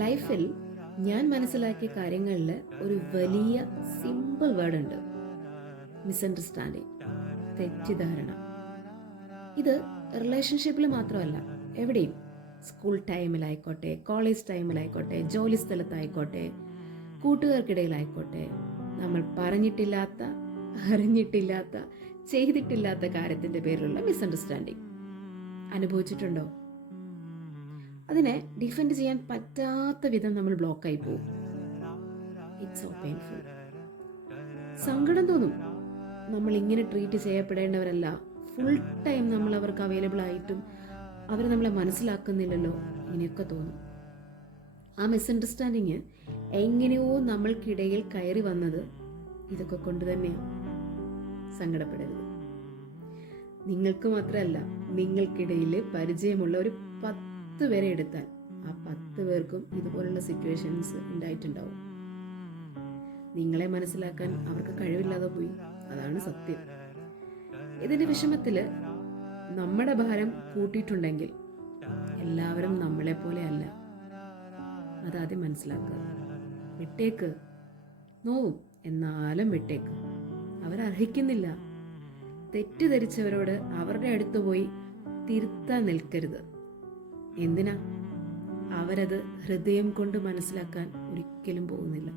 ലൈഫിൽ ഞാൻ മനസ്സിലാക്കിയ കാര്യങ്ങളിൽ ഒരു വലിയ സിമ്പിൾ വേർഡ് ഉണ്ട്: മിസ്അണ്ടർസ്റ്റാൻഡിങ്, തെറ്റിദ്ധാരണ. ഇത് റിലേഷൻഷിപ്പിൽ മാത്രമല്ല, എവിടെയും. സ്കൂൾ ടൈമിലായിക്കോട്ടെ, കോളേജ് ടൈമിലായിക്കോട്ടെ, ജോലി സ്ഥലത്തായിക്കോട്ടെ, കൂട്ടുകാർക്കിടയിലായിക്കോട്ടെ, നമ്മൾ പറഞ്ഞിട്ടില്ലാത്ത, അറിഞ്ഞിട്ടില്ലാത്ത, ചെയ്തിട്ടില്ലാത്ത കാര്യത്തിന്റെ പേരിലുള്ള മിസ്അണ്ടർസ്റ്റാൻഡിങ് അനുഭവിച്ചിട്ടുണ്ടോ? അതിനെ ഡിഫെൻഡ് ചെയ്യാൻ പറ്റാത്ത വിധം നമ്മൾ ബ്ലോക്കായി പോകും. It's so painful. സങ്കടം തോന്നും. നമ്മൾ ഇങ്ങനെ ട്രീറ്റ് ചെയ്യപ്പെടേണ്ടവരല്ല, ഫുൾ ടൈം നമ്മൾ അവർക്ക് അവൈലബിൾ ആയിട്ടും അവർ നമ്മളെ മനസ്സിലാക്കുന്നില്ലല്ലോ, ഇങ്ങനെയൊക്കെ തോന്നും. ആ മിസ്അണ്ടർസ്റ്റാൻഡിങ് എങ്ങനെയോ നമ്മൾക്കിടയിൽ കയറി വന്നത് ഇതൊക്കെ കൊണ്ട് തന്നെയാണ്. സങ്കടപ്പെടരുത്. നിങ്ങൾക്ക് മാത്രമല്ല, നിങ്ങൾക്കിടയിൽ പരിചയമുള്ള ഒരു 10 പേരെ എടുത്താൽ ആ 10 പേർക്കും ഇതുപോലുള്ള സിറ്റുവേഷൻസ് ഉണ്ടായിട്ടുണ്ടാവും. നിങ്ങളെ മനസ്സിലാക്കാൻ അവർക്ക് കഴിവില്ലാതെ പോയി, അതാണ് സത്യം. ഇതിന്റെ വിഷമത്തില് നമ്മുടെ ഭാരം കൂട്ടിയിട്ടുണ്ടെങ്കിൽ എല്ലാവരും നമ്മളെ പോലെ അല്ല. അതാദ്യം മനസ്സിലാക്കുക. വിട്ടേക്ക്. നോവും, എന്നാലും വിട്ടേക്ക്. അവരർഹിക്കുന്നില്ല. തെറ്റിദ്ധരിച്ചവരോട് അവരുടെ അടുത്ത് പോയി തിരുത്താൻ നിൽക്കരുത്. എന്തിനാ? അവരത് ഹൃദയം കൊണ്ട് മനസ്സിലാക്കാൻ ഒരിക്കലും പോകുന്നില്ല.